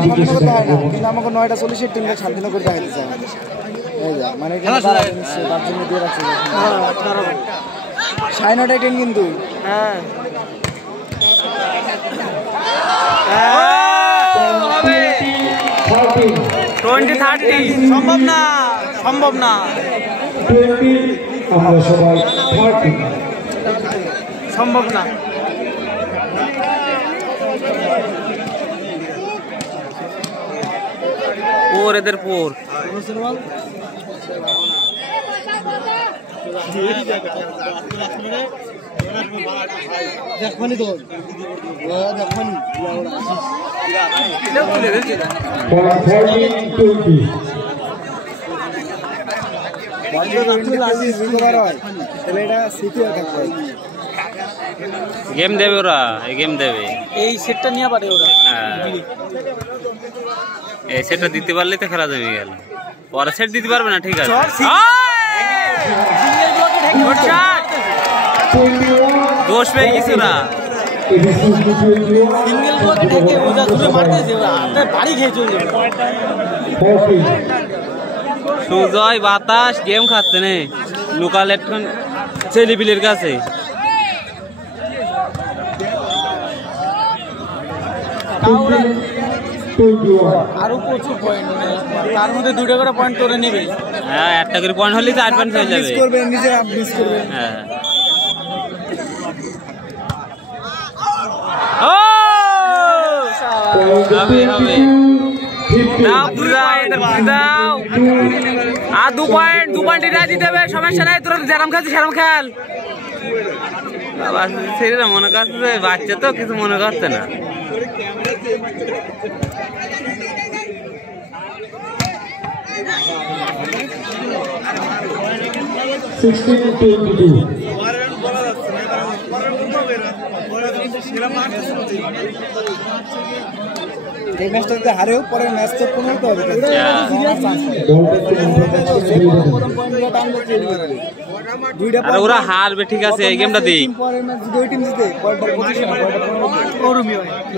স্বাধীন করতে হয় না, কিন্তু আমাকে 9টা 40-এর টিমকে স্বাধীন করতে হইতেছে এই যে মানে তার জন্য দিয়ে রাখছে 9:30 10 কিন্তু হ্যাঁ 20-30 সম্ভব না আমরা সবাই 30 সম্ভব না। পোর এদের পোর দেখবানি তো দেখবানি গেম দেবে ওরা, এই গেম দেবে, এই সেটটা নিয়ে পারে ওরা। এই সেটটা দিতে পারলেই তো খেলা জমে গেল। পরে সেট দিতে পারবে না, ঠিক আছে। দোষ পেয়ে গেছে ওরা, সিঙ্গেল ব্লকে ঢেকে ওজা ধরে মারতেছে ওরা, বাড়ি খেয়ে চলে যাবে। সুজয় বাতাস গেম খাচ্ছে নে লোকাল এখন ছেলেপিলের কাছে। আরো প্রচুর পয়েন্ট, তার মধ্যে 2টা করে পয়েন্ট তোরে নেবে। হ্যাঁ, একটা করে পয়েন্ট হলে 4 পয়েন্ট হয়ে যাবে। হ্যাঁ হবে হবে, দাও দাও আর 2 পয়েন্ট এটা দিতে হবে, সমস্যা নাই। তোরা যেরাম খাচ্ছিস সেরাম খেল। বাবা ছেলেরা মনে করছে বাচ্চা তো কিছু মনে করছে না। এই ম্যাচটা যদি হারেও পরে ম্যাচ তো কোনো হতে হবে। আর ওরা হারবে, ঠিক আছে, এই গেমটা দিই।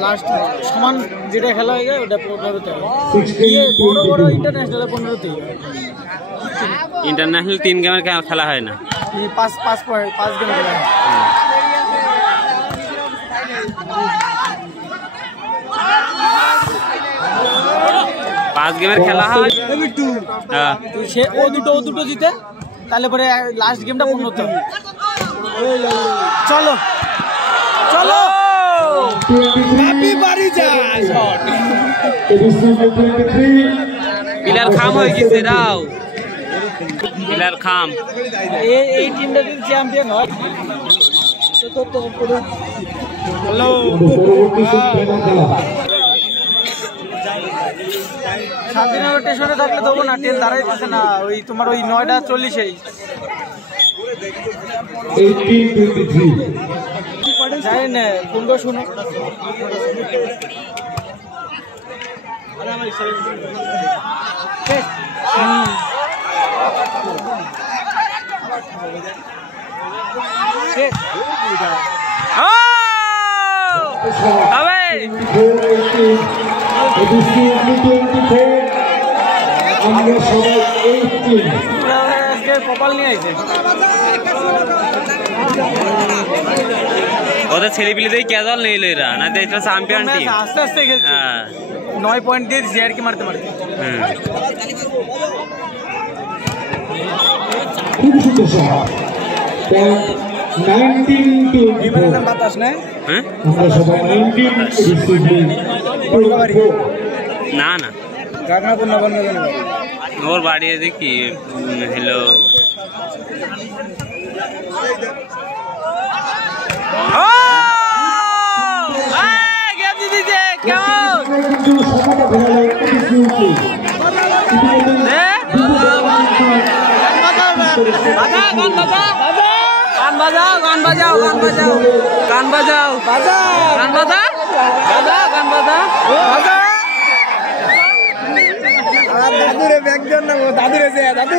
লাস্ট সমান যেটা খেলা হয়ে যায় ওটা 15-তে হবে। বড় বড় ইন্টারন্যাশনাল 15-তে। ইন্টারন্যাশনাল 3 গেমের খেলা হয় না, 5 গেম খেলা হয়। 5 গেমের খেলা হয়। সে ও দুটো জিতে, তাহলে পরে লাস্ট গেমটা 15-তে হবে। চলো চলো বাড়ি যায়। পিলার খাম হয়ে গেছে, দাও পিলার খাম। এই টিমটা যদি চ্যাম্পিয়ন হয় হ্যালো স্বাধীনগর স্টেশনে থাকলে দেবো না, ট্রেন দাঁড়াইতেছে না। ওই তোমার ওই 9টা 40-এই জানি না কোনটা শোনো। কপাল নিয়ে আইছে ওদের ছেলেপিলেদের কেজল নেইল এরা, না তো এটা চ্যাম্পিয়ন টিম। আস্তে আস্তে 9 পয়েন্ট দিয়ে দিয়েছে আর কি মারতে মারতে। বাতাস না না না ওর বাড়ি দেখি। হ্যালো গান বাজাও দাদুরে ব্যাগ দেন না, দাদুরে দাদু